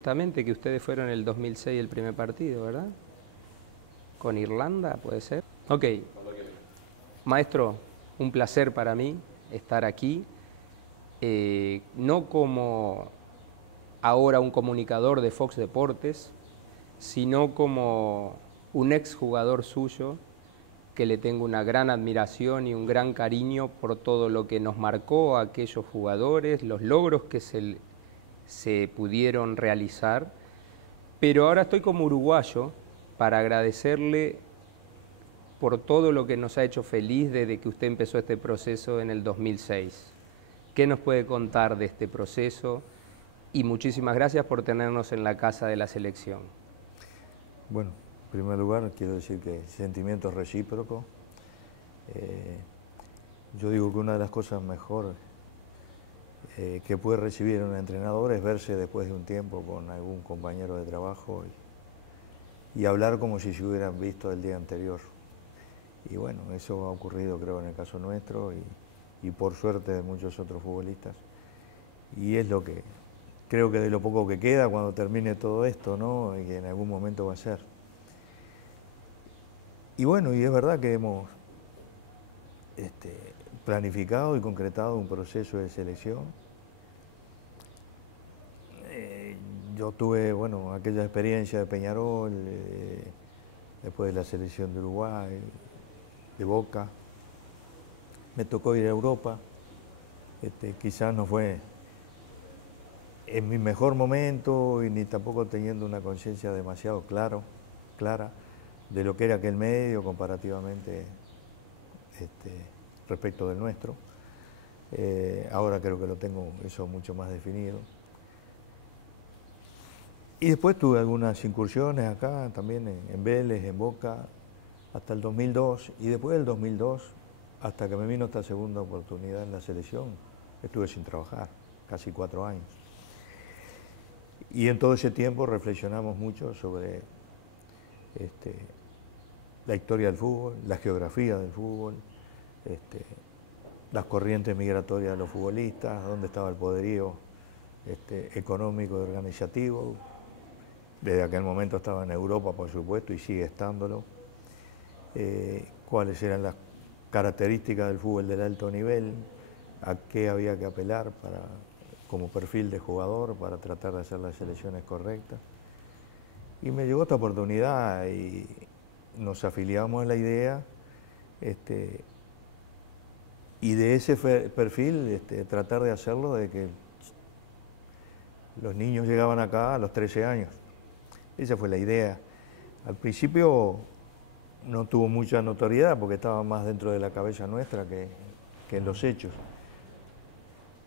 Justamente que ustedes fueron el 2006 el primer partido, ¿verdad? Con Irlanda, ¿puede ser? Ok, maestro, un placer para mí estar aquí, no como ahora un comunicador de Fox Deportes, sino como un exjugador suyo que le tengo una gran admiración y un gran cariño por todo lo que nos marcó a aquellos jugadores, los logros que se pudieron realizar. Pero ahora estoy como uruguayo para agradecerle por todo lo que nos ha hecho feliz desde que usted empezó este proceso en el 2006. ¿Qué nos puede contar de este proceso? Y muchísimas gracias por tenernos en la casa de la selección. Bueno, en primer lugar quiero decir que sentimientos recíprocos. Yo digo que una de las cosas mejores que puede recibir un entrenador es verse después de un tiempo con algún compañero de trabajo y hablar como si se hubieran visto el día anterior. Y bueno, eso ha ocurrido creo en el caso nuestro y por suerte de muchos otros futbolistas. Y es lo que creo que de lo poco que queda cuando termine todo esto, ¿no? Y que en algún momento va a ser. Y bueno, y es verdad que hemos planificado y concretado un proceso de selección. Yo tuve, bueno, aquella experiencia de Peñarol, después de la selección de Uruguay, de Boca. Me tocó ir a Europa. Quizás no fue en mi mejor momento y ni tampoco teniendo una conciencia demasiado clara de lo que era aquel medio comparativamente respecto del nuestro. Ahora creo que lo tengo eso mucho más definido. Y después tuve algunas incursiones acá, también en Vélez, en Boca, hasta el 2002. Y después del 2002, hasta que me vino esta segunda oportunidad en la selección, estuve sin trabajar, casi 4 años. Y en todo ese tiempo reflexionamos mucho sobre la historia del fútbol, la geografía del fútbol, las corrientes migratorias de los futbolistas, dónde estaba el poderío económico y organizativo. Desde aquel momento estaba en Europa, por supuesto, y sigue estándolo. Cuáles eran las características del fútbol del alto nivel, a qué había que apelar como perfil de jugador para tratar de hacer las selecciones correctas. Y me llegó esta oportunidad y nos afiliamos a la idea y de ese perfil tratar de hacerlo de que los niños llegaban acá a los 13 años. Esa fue la idea. Al principio no tuvo mucha notoriedad porque estaba más dentro de la cabeza nuestra que en los hechos.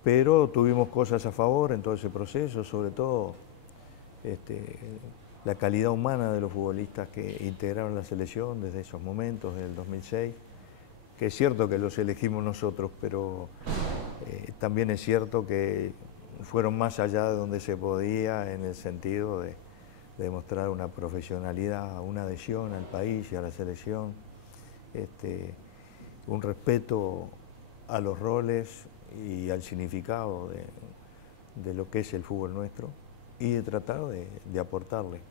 Pero tuvimos cosas a favor en todo ese proceso, sobre todo la calidad humana de los futbolistas que integraron la selección desde esos momentos, desde el 2006, que es cierto que los elegimos nosotros, pero también es cierto que fueron más allá de donde se podía en el sentido de demostrar una profesionalidad, una adhesión al país y a la selección, un respeto a los roles y al significado de lo que es el fútbol nuestro y de tratar de aportarle.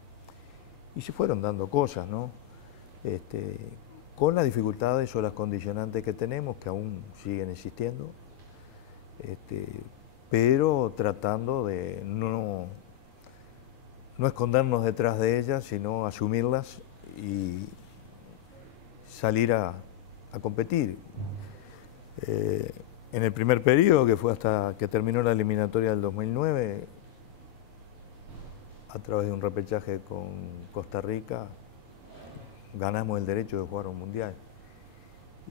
Y se fueron dando cosas, ¿no? Con las dificultades o las condicionantes que tenemos, que aún siguen existiendo, pero tratando de no escondernos detrás de ellas, sino asumirlas y salir a competir. En el primer periodo, que fue hasta que terminó la eliminatoria del 2009, a través de un repechaje con Costa Rica, ganamos el derecho de jugar un mundial.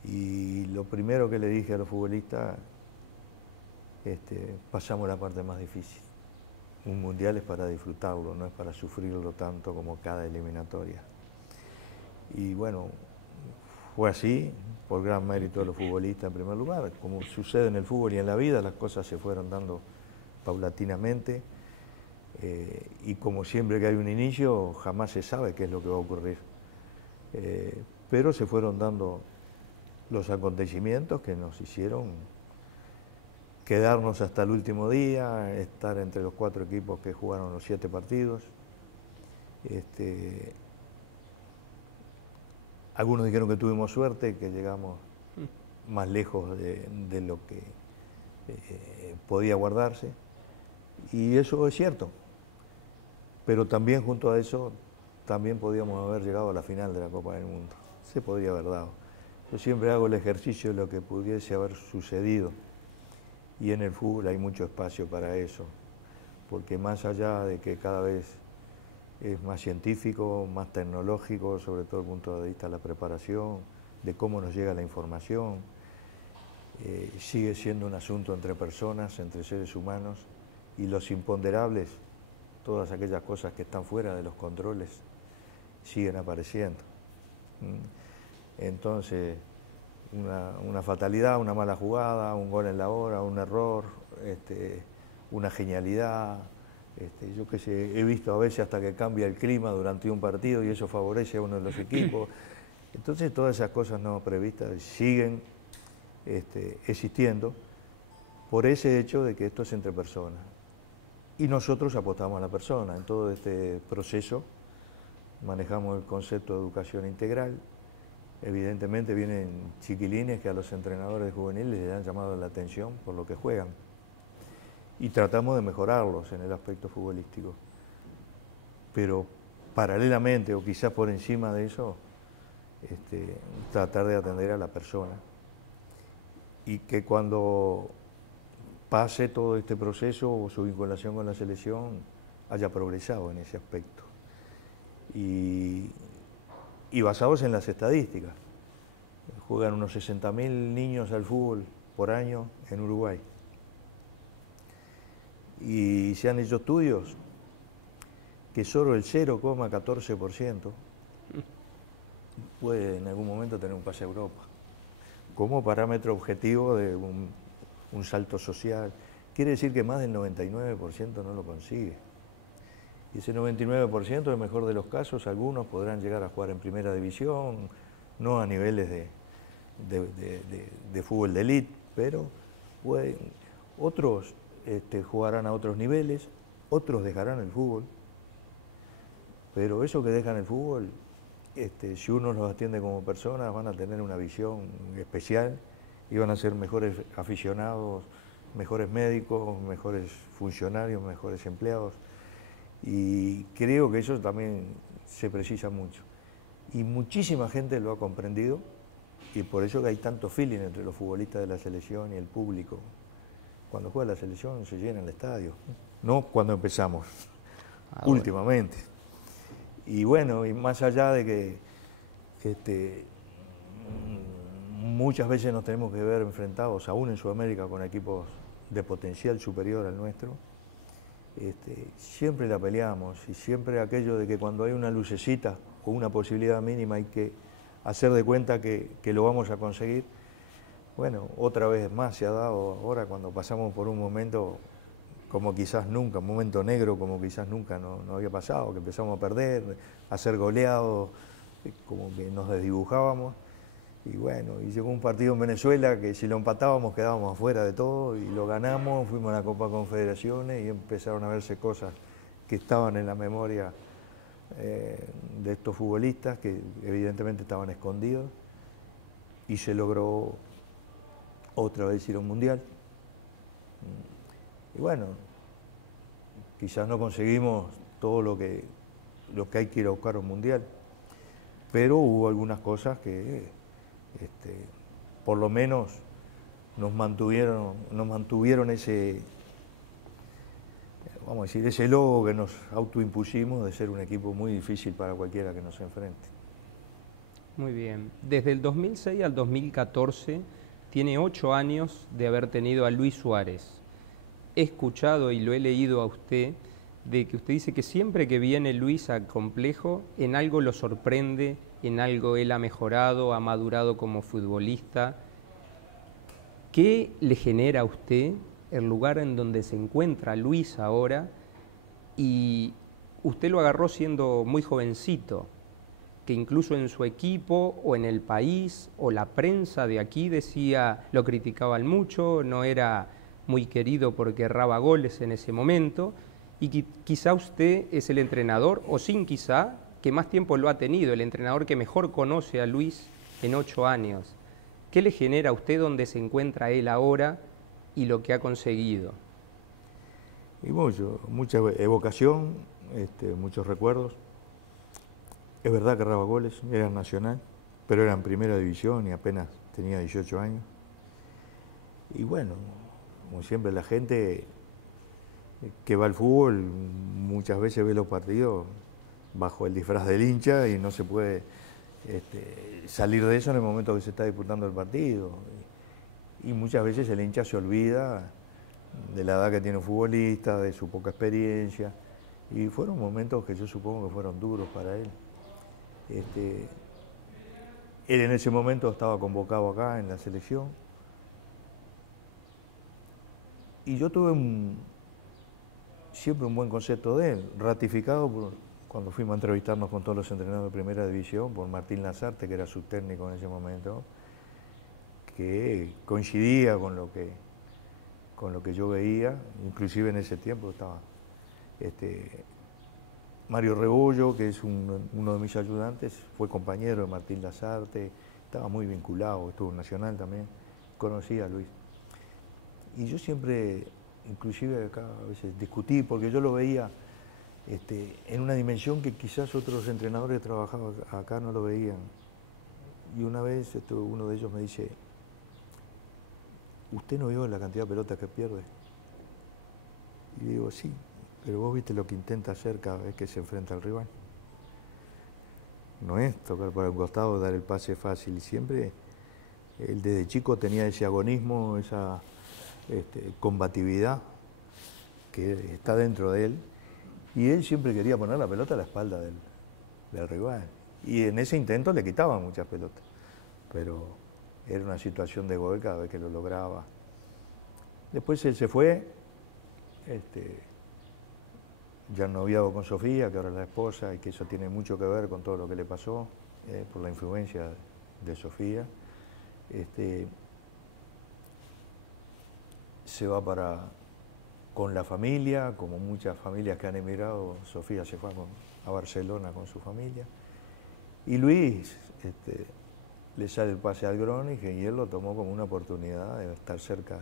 Y lo primero que le dije a los futbolistas, pasamos la parte más difícil. Un mundial es para disfrutarlo, no es para sufrirlo tanto como cada eliminatoria. Y bueno, fue así, por gran mérito de los futbolistas en primer lugar. Como sucede en el fútbol y en la vida, las cosas se fueron dando paulatinamente. Y como siempre que hay un inicio, jamás se sabe qué es lo que va a ocurrir. Pero se fueron dando los acontecimientos que nos hicieron quedarnos hasta el último día, estar entre los 4 equipos que jugaron los 7 partidos. Algunos dijeron que tuvimos suerte, que llegamos más lejos de lo que podía guardarse, y eso es cierto, pero también junto a eso, también podíamos haber llegado a la final de la Copa del Mundo, se podía haber dado. Yo siempre hago el ejercicio de lo que pudiese haber sucedido, y en el fútbol hay mucho espacio para eso, porque más allá de que cada vez es más científico, más tecnológico, sobre todo desde el punto de vista de la preparación, de cómo nos llega la información, sigue siendo un asunto entre personas, entre seres humanos, y los imponderables, todas aquellas cosas que están fuera de los controles, siguen apareciendo. Entonces, una fatalidad, una mala jugada, un gol en la hora, un error, una genialidad, yo qué sé, he visto a veces hasta que cambia el clima durante un partido y eso favorece a uno de los equipos. Entonces todas esas cosas no previstas siguen existiendo por ese hecho de que esto es entre personas. Y nosotros apostamos a la persona. En todo este proceso manejamos el concepto de educación integral. Evidentemente vienen chiquilines que a los entrenadores juveniles les han llamado la atención por lo que juegan. Y tratamos de mejorarlos en el aspecto futbolístico. Pero paralelamente, o quizás por encima de eso, tratar de atender a la persona. Y que cuando pase todo este proceso o su vinculación con la selección, haya progresado en ese aspecto. Y basados en las estadísticas. Juegan unos 60.000 niños al fútbol por año en Uruguay. Y se han hecho estudios que solo el 0,14% puede en algún momento tener un pase a Europa, como parámetro objetivo de un salto social. Quiere decir que más del 99% no lo consigue. Y ese 99%, en el mejor de los casos, algunos podrán llegar a jugar en primera división, no a niveles de fútbol de élite, pero otros jugarán a otros niveles, otros dejarán el fútbol, pero esos que dejan el fútbol, si uno los atiende como personas, van a tener una visión especial y van a ser mejores aficionados, mejores médicos, mejores funcionarios, mejores empleados, y creo que eso también se precisa mucho. Y muchísima gente lo ha comprendido, y por eso que hay tanto feeling entre los futbolistas de la selección y el público. Cuando juega la selección se llena el estadio, no cuando empezamos, últimamente. Y bueno, y más allá de que muchas veces nos tenemos que ver enfrentados, aún en Sudamérica, con equipos de potencial superior al nuestro, siempre la peleamos, y siempre aquello de que cuando hay una lucecita o una posibilidad mínima hay que hacer de cuenta que lo vamos a conseguir. Bueno, otra vez más se ha dado ahora cuando pasamos por un momento como quizás nunca, un momento negro como quizás nunca no había pasado, que empezamos a perder, a ser goleados, como que nos desdibujábamos. Y bueno, y llegó un partido en Venezuela que si lo empatábamos quedábamos afuera de todo, y lo ganamos, fuimos a la Copa Confederaciones y empezaron a verse cosas que estaban en la memoria de estos futbolistas, que evidentemente estaban escondidos, y se logró otra vez ir a un mundial. Y bueno, quizás no conseguimos todo lo que hay que ir a buscar a un mundial, pero hubo algunas cosas que por lo menos nos mantuvieron ese, vamos a decir, ese logo que nos autoimpusimos de ser un equipo muy difícil para cualquiera que nos enfrente. Muy bien. Desde el 2006 al 2014 tiene 8 años de haber tenido a Luis Suárez. He escuchado y lo he leído a usted, de que usted dice que siempre que viene Luis al complejo, en algo lo sorprende, en algo él ha mejorado, ha madurado como futbolista. ¿Qué le genera a usted el lugar en donde se encuentra Luis ahora? Y usted lo agarró siendo muy jovencito, que incluso en su equipo o en el país o la prensa de aquí decía, lo criticaban mucho, no era muy querido porque erraba goles en ese momento, y quizá usted es el entrenador, o sin quizá, que más tiempo lo ha tenido, el entrenador que mejor conoce a Luis en 8 años. ¿Qué le genera a usted donde se encuentra él ahora y lo que ha conseguido? Y mucha evocación, muchos recuerdos. Es verdad que erraba goles, era nacional, pero era en primera división y apenas tenía 18 años. Y bueno, como siempre la gente que va al fútbol muchas veces ve los partidos bajo el disfraz del hincha y no se puede salir de eso en el momento que se está disputando el partido. Y muchas veces el hincha se olvida de la edad que tiene un futbolista, de su poca experiencia, y fueron momentos que yo supongo que fueron duros para él. Él en ese momento estaba convocado acá en la selección, y yo tuve siempre un buen concepto de él, ratificado cuando fuimos a entrevistarnos con todos los entrenadores de primera división, por Martín Lazarte, que era su técnico en ese momento, que coincidía con lo que yo veía. Inclusive en ese tiempo estaba Mario Rebollo, que es uno de mis ayudantes, fue compañero de Martín Lazarte, estaba muy vinculado, estuvo en Nacional también, conocía a Luis. Y yo siempre, inclusive acá a veces discutí, porque yo lo veía en una dimensión que quizás otros entrenadores que trabajaban acá no lo veían. Y una vez uno de ellos me dice: ¿usted no vio la cantidad de pelotas que pierde? Y digo, sí, pero vos viste lo que intenta hacer cada vez que se enfrenta al rival. No es tocar para un costado, dar el pase fácil. Y siempre él desde chico tenía ese agonismo, esa combatividad que está dentro de él. Y él siempre quería poner la pelota a la espalda del rival. Y en ese intento le quitaban muchas pelotas. Pero era una situación de gol cada vez que lo lograba. Después él se fue, ya noviado con Sofía, que ahora es la esposa, y que eso tiene mucho que ver con todo lo que le pasó, por la influencia de Sofía. Se va con la familia, como muchas familias que han emigrado. Sofía se fue a Barcelona con su familia. Y Luis le sale el pase al Groningen y él lo tomó como una oportunidad de estar cerca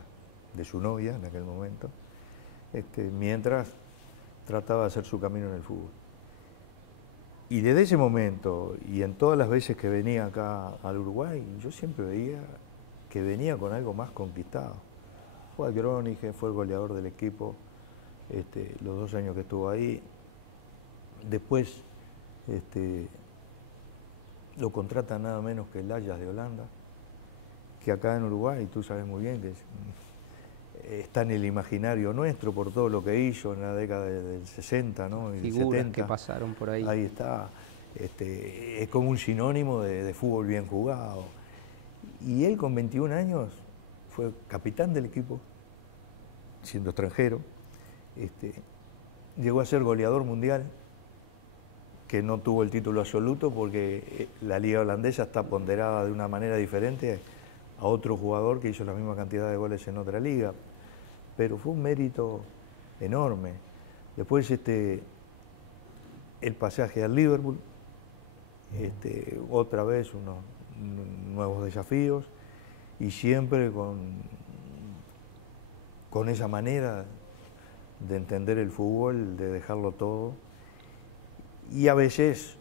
de su novia en aquel momento, mientras trataba de hacer su camino en el fútbol. Y desde ese momento, y en todas las veces que venía acá al Uruguay, yo siempre veía que venía con algo más conquistado. Fue al Groningen, fue el goleador del equipo los 2 años que estuvo ahí. Después lo contrata nada menos que el Ajax de Holanda, que acá en Uruguay, tú sabes muy bien que está en el imaginario nuestro por todo lo que hizo en la década del 60, ¿no? Y Figuras 70. que pasaron por ahí. Ahí está. Es como un sinónimo de fútbol bien jugado. Y él con 21 años fue capitán del equipo, siendo extranjero. Llegó a ser goleador mundial, que no tuvo el título absoluto porque la liga holandesa está ponderada de una manera diferente a otro jugador que hizo la misma cantidad de goles en otra liga. Pero fue un mérito enorme. Después el pasaje al Liverpool, otra vez unos nuevos desafíos, y siempre con esa manera de entender el fútbol, de dejarlo todo, y a veces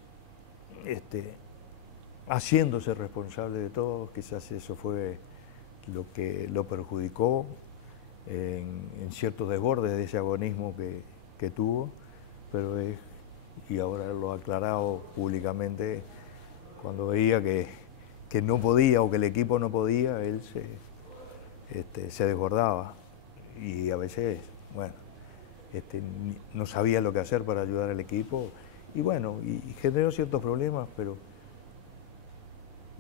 haciéndose responsable de todo. Quizás eso fue lo que lo perjudicó en ciertos desbordes de ese agonismo que tuvo, pero y ahora lo ha aclarado públicamente, cuando veía que no podía o que el equipo no podía, él se desbordaba, y a veces, bueno, no sabía lo que hacer para ayudar al equipo, y bueno, y generó ciertos problemas, pero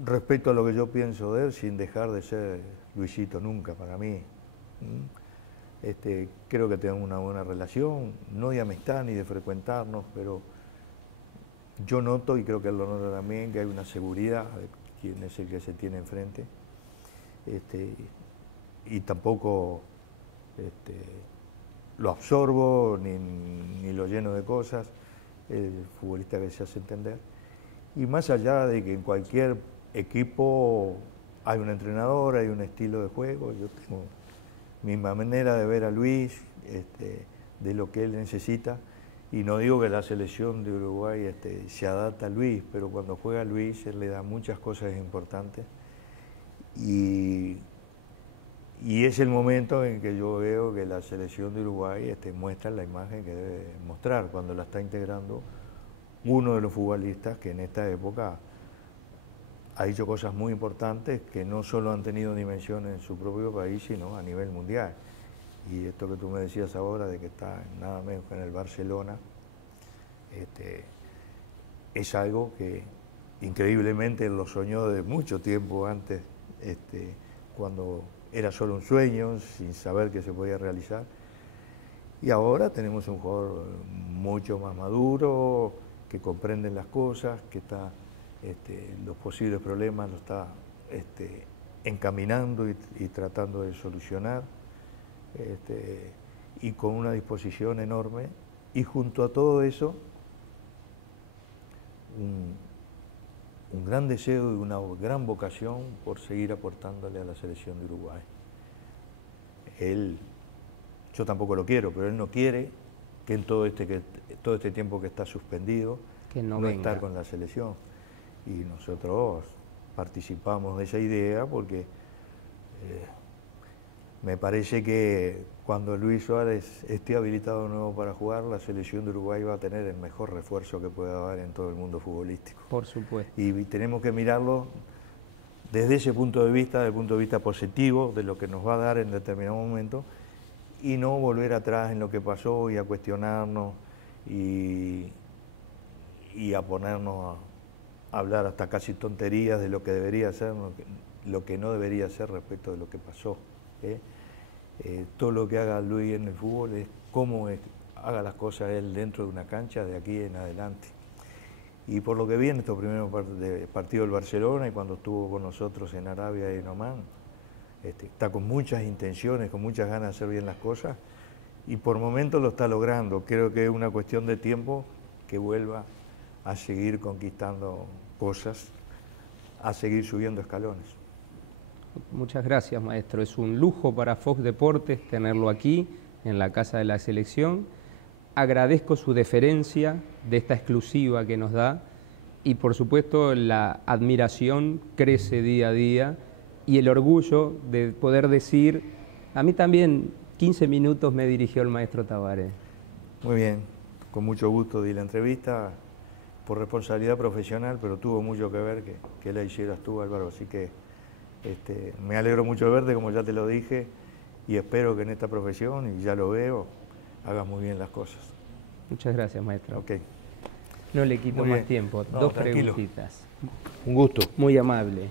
respecto a lo que yo pienso de él, sin dejar de ser Luisito nunca para mí. Creo que tenemos una buena relación, no de amistad ni de frecuentarnos, pero yo noto, y creo que él lo nota también, que hay una seguridad de quién es el que se tiene enfrente. Y tampoco lo absorbo ni lo lleno de cosas, el futbolista que se hace entender. Y más allá de que en cualquier equipo hay un entrenador, hay un estilo de juego, yo tengo mi manera de ver a Luis, de lo que él necesita, y no digo que la selección de Uruguay se adapta a Luis, pero cuando juega Luis él le da muchas cosas importantes, y es el momento en que yo veo que la selección de Uruguay muestra la imagen que debe mostrar cuando la está integrando uno de los futbolistas que en esta época ha hecho cosas muy importantes que no solo han tenido dimensión en su propio país, sino a nivel mundial. Y esto que tú me decías ahora, de que está nada menos que en el Barcelona, es algo que increíblemente lo soñó de mucho tiempo antes, cuando era solo un sueño, sin saber que se podía realizar. Y ahora tenemos un jugador mucho más maduro, que comprende las cosas, que está los posibles problemas lo está encaminando y tratando de solucionar, y con una disposición enorme, y junto a todo eso un gran deseo y una gran vocación por seguir aportándole a la selección de Uruguay. Yo tampoco lo quiero, pero él no quiere que en todo este tiempo que está suspendido que no estar con la selección. Y nosotros participamos de esa idea porque me parece que cuando Luis Suárez esté habilitado de nuevo para jugar, la selección de Uruguay va a tener el mejor refuerzo que pueda haber en todo el mundo futbolístico. Por supuesto. Y tenemos que mirarlo desde ese punto de vista, desde el punto de vista positivo, de lo que nos va a dar en determinado momento, y no volver atrás en lo que pasó y a cuestionarnos y a ponernos a hablar hasta casi tonterías de lo que debería ser, lo que no debería ser respecto de lo que pasó. Todo lo que haga Luis en el fútbol es cómo haga las cosas él dentro de una cancha de aquí en adelante. Y por lo que vi en estos primeros partidos del Barcelona y cuando estuvo con nosotros en Arabia y en Omán, está con muchas intenciones, con muchas ganas de hacer bien las cosas, y por momentos lo está logrando. Creo que es una cuestión de tiempo que vuelva a seguir conquistando cosas, a seguir subiendo escalones. Muchas gracias, maestro. Es un lujo para Fox Deportes tenerlo aquí, en la Casa de la Selección. Agradezco su deferencia de esta exclusiva que nos da y, por supuesto, la admiración crece día a día y el orgullo de poder decir, a mí también 15 minutos me dirigió el maestro Tabaré. Muy bien, con mucho gusto di la entrevista por responsabilidad profesional, pero tuvo mucho que ver que la hicieras tú, Álvaro, así que me alegro mucho de verte, como ya te lo dije, y espero que en esta profesión, y ya lo veo, hagas muy bien las cosas. Muchas gracias, maestro. Okay. No le quito más tiempo. No, Dos tranquilo. preguntitas. Un gusto. Muy amable.